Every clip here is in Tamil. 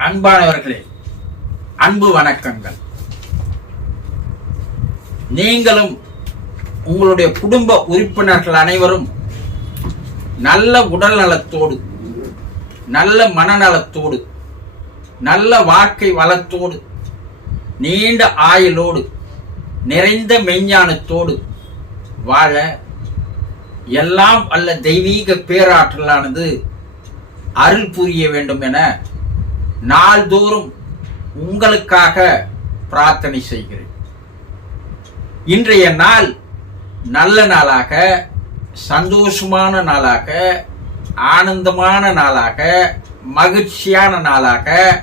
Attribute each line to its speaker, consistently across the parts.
Speaker 1: அன்பானவர்களே அன்பு வணக்கங்கள். நீங்களும் உங்களுடைய குடும்ப உறுப்பினர்கள் அனைவரும் நல்ல உடல் நலத்தோடு நல்ல மனநலத்தோடு நல்ல வாழ்க்கை வளத்தோடு நீண்ட ஆயுளோடு நிறைந்த மெஞ்ஞானத்தோடு வாழ எல்லாம் அல்ல தெய்வீக பேராற்றலானது அருள் புரிய வேண்டும் என நாள்தோறும் உங்களுக்காக பிரார்த்தனை செய்கிறேன். இன்றைய நாள் நல்ல நாளாக சந்தோஷமான நாளாக ஆனந்தமான நாளாக மகிழ்ச்சியான நாளாக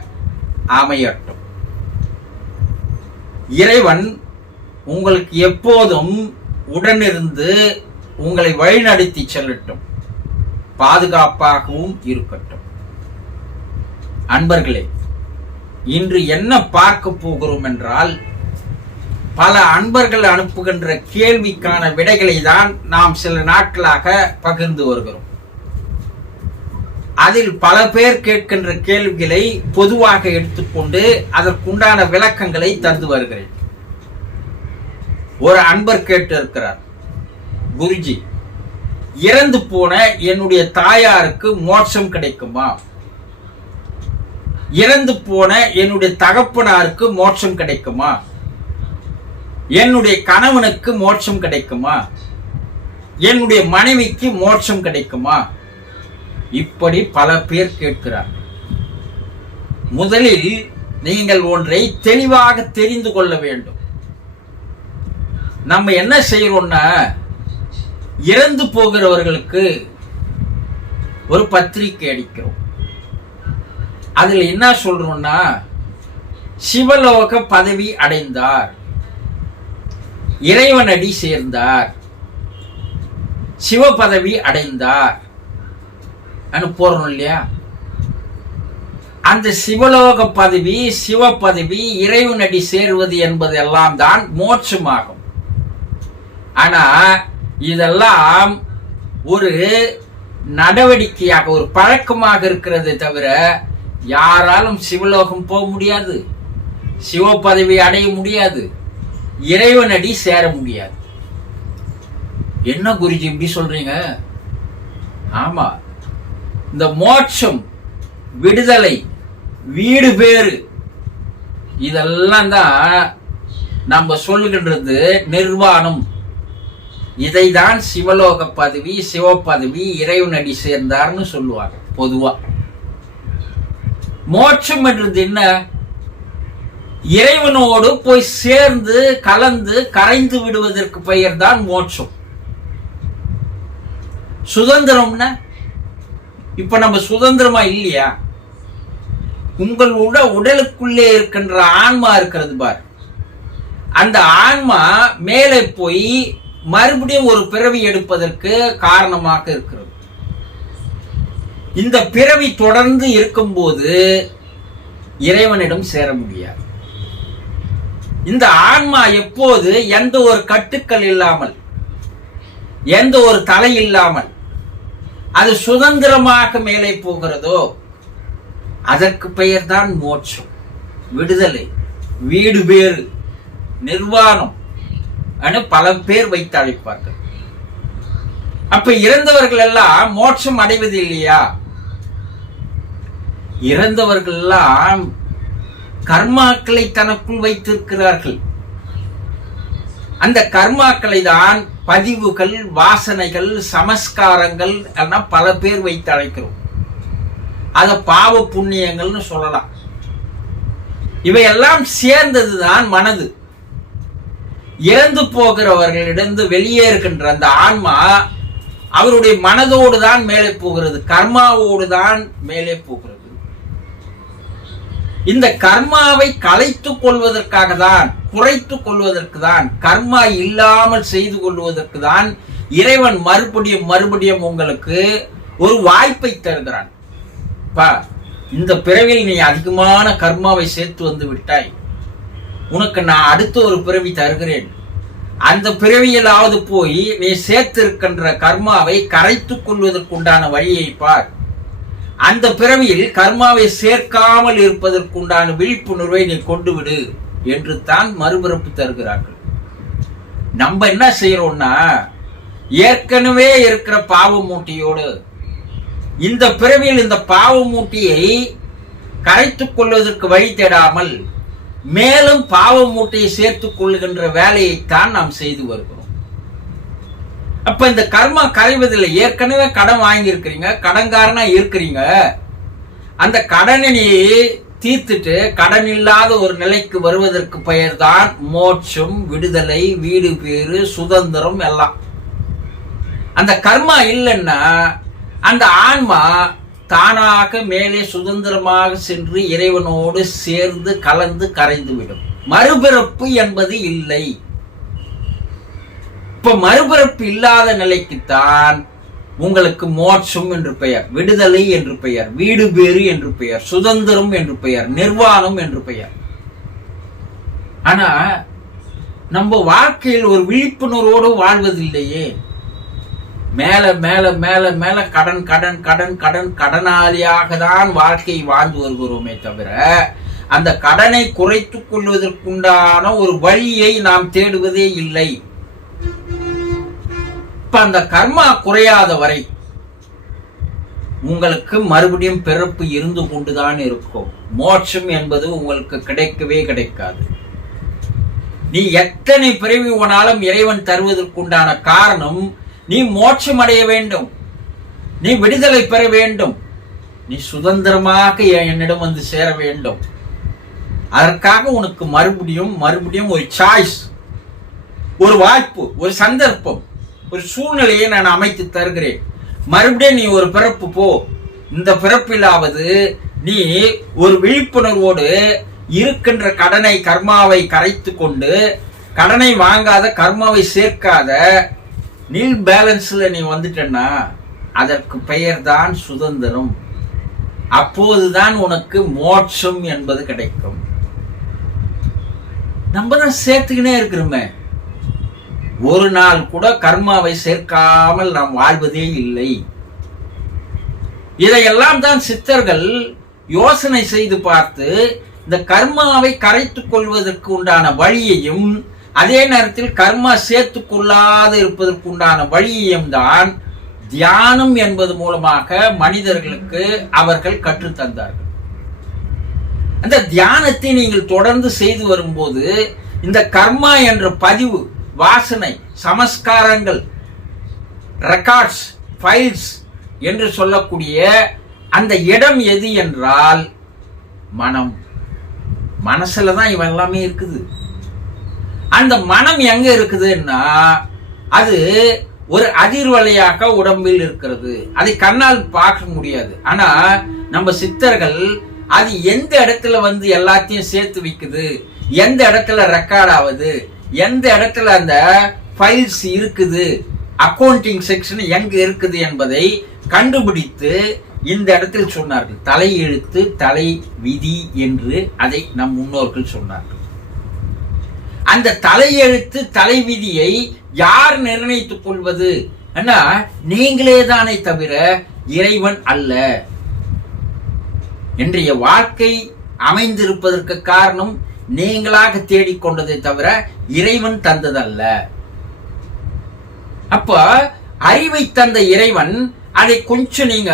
Speaker 1: அமையட்டும். இறைவன் உங்களுக்கு எப்போதும் உடனிருந்து உங்களை வழிநடத்தி செல்லட்டும். பாதுகாப்பாகவும் இருக்கட்டும். அன்பர்களே இன்று என்ன பார்க்க போகிறோம் என்றால் பல அன்பர்கள் அனுப்புகின்ற கேள்விக்கான விடைகளை தான் நாம் சில நாட்களாக பகிர்ந்து வருகிறோம். அதில் பல பேர் கேட்கின்ற கேள்விகளை பொதுவாக எடுத்துக்கொண்டு அதற்குண்டான விளக்கங்களை தந்து வருகிறேன். ஒரு அன்பர் கேட்டு இருக்கிறார் குருஜி இறந்து போன என்னுடைய தாயாருக்கு மோட்சம் கிடைக்குமா? இறந்து போன என்னுடைய தகப்பனாருக்கு மோட்சம் கிடைக்குமா? என்னுடைய கணவனுக்கு மோட்சம் கிடைக்குமா? என்னுடைய மனைவிக்கு மோட்சம் கிடைக்குமா? இப்படி பல பேர் கேட்கிறார் முதலில் நீங்கள் ஒன்றை தெளிவாக தெரிந்து கொள்ள வேண்டும். நம்ம என்ன செய்யறோம்னா இறந்து போகிறவர்களுக்கு ஒரு பத்திரிக்கை அடிக்கிறோம். அதுல என்ன சொல்றோம்னா சிவலோக பதவி அடைந்தார். இறைவனடி சேர்ந்தார். சிவ பதவி அடைந்தார். போறோம் இல்லையா? அந்த சிவலோக பதவி சிவ பதவி இறைவனடி சேருவது என்பது எல்லாம் தான் மோட்சமாகும். ஆனா இதெல்லாம் ஒரு நடவடிக்கையாக ஒரு பழக்கமாக இருக்கிறது தவிர யாராலும் சிவலோகம் போக முடியாது. சிவ பதவி அடைய முடியாது. இறைவனடி சேர முடியாது. என்ன குருஜி இப்படி சொல்றீங்க? ஆமா. இந்த மோட்சம் விடுதலை வீடு பேரு இதெல்லாம் தான் நம்ம சொல்லுகின்றது நிர்வாணம். இதைதான் சிவலோக பதவி சிவ பதவி இறைவனடி சேர்ந்தார்னு சொல்லுவாங்க பொதுவாக மோட்சம் என்றது என்ன? இறைவனோடு போய் சேர்ந்து கலந்து கரைந்து விடுவதற்கு பெயர் தான் மோட்சம். சுதந்திரம்னா இப்ப நம்ம சுதந்திரமா இல்லையா? உங்கள் உட உடலுக்குள்ளே இருக்கின்ற ஆன்மா இருக்கிறது பார். அந்த ஆன்மா மேலே போய் மறுபடியும் ஒரு பிறவி எடுப்பதற்கு காரணமாக இருக்கிறது. இந்த பிறவி தொடர்ந்து இருக்கும்போது இறைவனிடம் சேர முடியாது. இந்த ஆன்மா எப்போது எந்த ஒரு கட்டுக்கள் இல்லாமல் எந்த ஒரு தலை இல்லாமல் அது சுதந்திரமாக மேலே போகிறதோ அதற்கு பெயர் தான் மோட்சம் விடுதலை வீடு பேறு நிர்வாணம் என பல பேர் வைத்து அழைப்பார்கள். அப்ப இறந்தவர்கள் எல்லாம் மோட்சம் அடைவது இல்லையா? இறந்தவர்கள் எல்லாம் கர்மாக்களை தனக்குள் வைத்திருக்கிறார்கள். அந்த கர்மாக்களை தான் பதிவுகள் வாசனைகள் சமஸ்காரங்கள் பல பேர் வைத்து அழைக்கிறோம். அத பாவ புண்ணியங்கள்னு சொல்லலாம். இவையெல்லாம் சேர்ந்தது தான் மனது. இறந்து போகிறவர்களிடந்து வெளியேறுகின்ற அந்த ஆன்மா அவருடைய மனதோடு தான் மேலே போகிறது கர்மாவோடு தான் மேலே போகிறது. இந்த கர்மாவை கலைத்து கொள்வதற்காக தான் குறைத்து கொள்வதற்கு தான் கர்மா இல்லாமல் செய்து கொள்வதற்கு தான் இறைவன் மறுபடியும் மறுபடியும் உங்களுக்கு ஒரு வாய்ப்பை தருகிறான். பா இந்த பிறவியில் நீ அதிகமான கர்மாவை சேர்த்து வந்து விட்டாய். உனக்கு நான் அடுத்த ஒரு பிறவி தருகிறேன். அந்த பிறவியிலாவது போய் நீ சேர்த்திருக்கின்ற கர்மாவை கரைத்துக் கொள்வதற்குண்டான வழியை பார். அந்த பிறவியில் கர்மாவை சேர்க்காமல் இருப்பதற்குண்டான விழிப்புணர்வை நீ கொண்டு விடு என்று தான் மறுபிறப்பு தருகிறார்கள். நம்ம என்ன செய்யறோம்னா ஏற்கனவே இருக்கிற பாவ மூட்டையோடு இந்த பிறவியில் இந்த பாவ மூட்டையை கரைத்துக் கொள்வதற்கு வழி தேடாமல் மேலும் பாவ மூட்டையை சேர்த்துக் கொள்ளுகின்ற வேலையைத்தான் நாம் செய்து வருகிறோம். அப்ப இந்த கர்மா கரைவதில்லை ஏற்கனவே கடன் வாங்கியிருக்கிறீங்க கடன்காரனா இருக்கிறீங்க. அந்த கடனை நீ தீர்த்துட்டு கடன் இல்லாத ஒரு நிலைக்கு வருவதற்கு பெயர்தான் மோட்சம் விடுதலை வீடு பேரு சுதந்திரம் எல்லாம். அந்த கர்மா இல்லைன்னா அந்த ஆன்மா தானாக மேலே சுதந்திரமாக சென்று இறைவனோடு சேர்ந்து கலந்து கரைந்து விடும் மறுபிறப்பு என்பது இல்லை. இப்ப மறுபிறப்பு இல்லாத நிலைக்குத்தான் உங்களுக்கு மோட்சம் என்று பெயர் விடுதலை என்று பெயர் வீடு பேறு என்று பெயர் சுதந்திரம் என்று பெயர் நிர்வாணம் என்று பெயர். ஆனா நம்ம வாழ்க்கையில் ஒரு விழிப்புணர்வோடு வாழ்வதில்லையே. மேல மேல மேல மேல கடன் கடன் கடன் கடன் கடனாளியாக தான் வாழ்க்கையை வாழ்ந்து வருகிறோமே தவிர அந்த கடனை குறைத்துக் கொள்வதற்குண்டான ஒரு வழியை நாம் தேடுவதே இல்லை. இப்ப அந்த கர்மா குறையாத வரை உங்களுக்கு மறுபடியும் பிறப்பு இருந்து கொண்டுதான் இருக்கும். மோட்சம் என்பது உங்களுக்கு கிடைக்கவே கிடைக்காது. நீ எத்தனை பிறவி உனாலும் இறைவன் தருவதற்குண்டான காரணம் நீ மோட்சம் அடைய வேண்டும். நீ விடுதலை பெற வேண்டும். நீ சுதந்திரமாக என்னிடம் வந்து சேர வேண்டும். அதற்காக உனக்கு மறுபடியும் மறுபடியும் ஒரு சாய்ஸ் ஒரு வாய்ப்பு ஒரு சந்தர்ப்பம். ஒரு சூழ்நிலையை நான் அமைத்து தருகிறேன். மறுபடியும் நீ ஒரு பிறப்பு போ. இந்த பிறப்பிலாவது நீ ஒரு விழிப்புணர்வோடு இருக்கின்ற கடனை கர்மாவை கரைத்து கொண்டு கடனை வாங்காத கர்மாவை சேர்க்காத நீல் பேலன்ஸில் நீ வந்துட்டன்னா அதற்கு பெயர் தான் சுதந்திரம். அப்போதுதான் உனக்கு மோட்சம் என்பது கிடைக்கும். நம்ம தான் சேர்த்துக்கினே இருக்கிறோமே. ஒரு நாள் கூட கர்மாவை சேர்க்காமல் நாம் வாழ்வதே இல்லை. இதையெல்லாம் தான் சித்தர்கள் யோசனை செய்து பார்த்து இந்த கர்மாவை கரைத்துக் கொள்வதற்கு உண்டான வழியையும் அதே நேரத்தில் கர்மா சேர்த்து கொள்ளாது இருப்பதற்கு உண்டான வழியையும் தான் தியானம் என்பது மூலமாக மனிதர்களுக்கு அவர்கள் கற்றுத்தந்தார்கள் அந்த தியானத்தை நீங்கள் தொடர்ந்து செய்து வரும்போது இந்த கர்மா என்ற பதிவு வாசனை சமஸ்காரங்கள் ரெக்கார்ட்ஸ் ஃபைல்ஸ் என்று சொல்லக்கூடிய அந்த இடம் எது என்றால் மனம். மனசுல தான் இவன் எல்லாமே இருக்குது. அந்த மனம் எங்க இருக்குதுன்னா அது ஒரு அதிர்வலையாக உடம்பில் இருக்கிறது. அதை கண்ணால் பார்க்க முடியாது. ஆனா நம்ம சித்தர்கள் அது எந்த இடத்துல வந்து எல்லாத்தையும் சேர்த்து வைக்குது? எந்த இடத்துல ரெக்கார்ட் ஆகுது எந்த இடத்துல அந்த ஃபைல்ஸ் இருக்குது? அக்கௌண்டிங் செக்ஷன் எங்க இருக்குது என்பதை கண்டுபிடித்து இந்த இடத்தில் சொன்னார்கள். தலை எழுத்து தலை விதி என்று அதை நம் முன்னோர்கள் சொன்னார்கள். அந்த தலையெழுத்து தலை விதியை யார் நிர்ணயித்துக் கொள்வது? நீங்களே தானே தவிர இறைவன் அல்ல. இன்றைய வாழ்க்கை அமைந்திருப்பதற்கு காரணம் நீங்களாக தேடிக்கொண்டதை தவிர இறைவன் தந்ததல்ல. அப்ப அறிவை தந்த இறைவன் அதை கொஞ்சம் நீங்க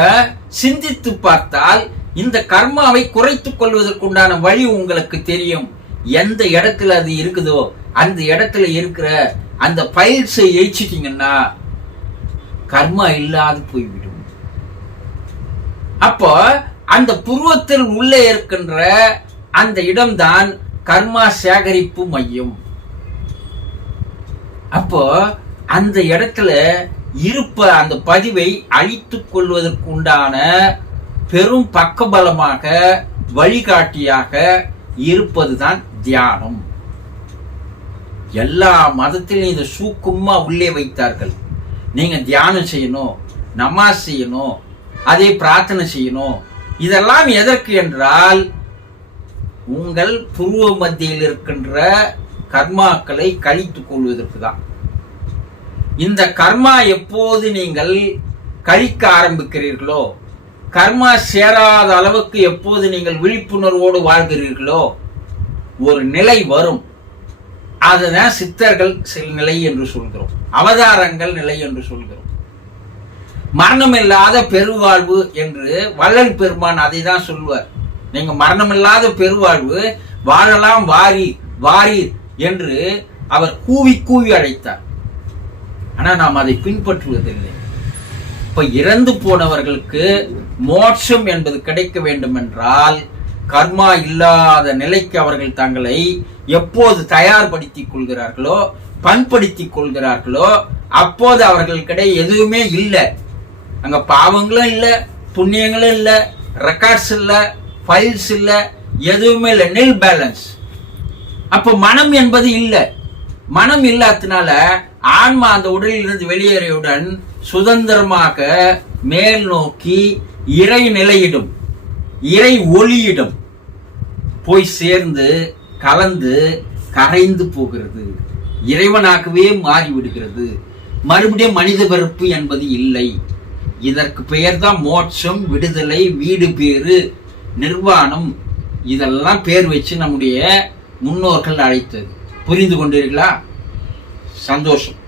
Speaker 1: சிந்தித்து பார்த்தால் இந்த கர்மாவை குறைத்துக் கொள்வதற்குண்டான வழி உங்களுக்கு தெரியும். எந்த இடத்துல அது இருக்குதோ அந்த இடத்துல இருக்கிற அந்த பயிற்சியை எழிச்சிட்டீங்கன்னா கர்மா இல்லாது போய்விடும். அப்போ அந்த புருவத்தில் உள்ளே இருக்கின்ற அந்த இடம்தான் கர்மா சேகரிப்பு மையம். அப்போ அந்த இடத்துல இருப்ப அந்த பதிவை அழித்துக் கொள்வதற்கு உண்டான பெரும் பக்கபலமாக வழிகாட்டியாக இருப்பதுதான் தியானம். எல்லா மதத்திலும் இதை சூக்குமா உள்ளே வைத்தார்கள். நீங்க தியானம் செய்யணும் நமாஸ் செய்யணும் அதே பிரார்த்தனை செய்யணும் இதெல்லாம் எதற்கு என்றால் உங்கள் புருவ மத்தியில் இருக்கின்ற கர்மாக்களை கழித்துக் கொள்வதற்கு தான் இந்த கர்மா எப்போது நீங்கள் கழிக்க ஆரம்பிக்கிறீர்களோ கர்மா சேராத அளவுக்கு எப்போது நீங்கள் விழிப்புணர்வோடு வாழ்கிறீர்களோ ஒரு நிலை வரும். அதுதான் சித்தர்கள் சில நிலை என்று சொல்கிறோம். அவதாரங்கள் நிலை என்று சொல்கிறோம். மரணமில்லாத பெருவாழ்வு என்று வள்ளல் பெருமான் அதை தான் சொல்வார் நீங்க மரணமில்லாத பெருவாழ்வு வாழலாம் வாரி வாரி என்று அவர் கூவி கூவி அழைத்தார். ஆனா நாம் அதை பின்பற்றுவதில்லை. இப்ப இறந்து போனவர்களுக்கு மோட்சம் என்பது கிடைக்க வேண்டும் என்றால் கர்மா இல்லாத நிலைக்கு அவர்கள் தங்களை எப்போது தயார்படுத்திக் கொள்கிறார்களோ பண்படுத்திக் கொள்கிறார்களோ அப்போது அவர்களுக்கிடையே எதுவுமே இல்லை. அங்க பாவங்களும் இல்லை புண்ணியங்களும் இல்லை ரெக்கார்ட்ஸ் இல்லை ஃபைல்ஸ் இல்லை எதுவுமே இல்லை நில் பேலன்ஸ் அப்போ மனம் என்பது இல்லை. மனம் இல்லாததுனால ஆன்மா அந்த உடலில் இருந்து வெளியேறியவுடன் சுதந்திரமாக மேல் நோக்கி இறை நிலையிடும். இறை ஒளியிடும். போய் சேர்ந்து கலந்து கரைந்து போகிறது. இறைவனாகவே மாறிவிடுகிறது. மறுபடியும் மனித பிறப்பு என்பது இல்லை. இதற்கு பெயர் தான் மோட்சம் விடுதலை வீடு பேறு நிர்வாணம். இதெல்லாம் பேர் வச்சு நம்முடைய முன்னோர்கள் அழைத்தது. புரிந்து கொண்டீர்களா? சந்தோஷம்.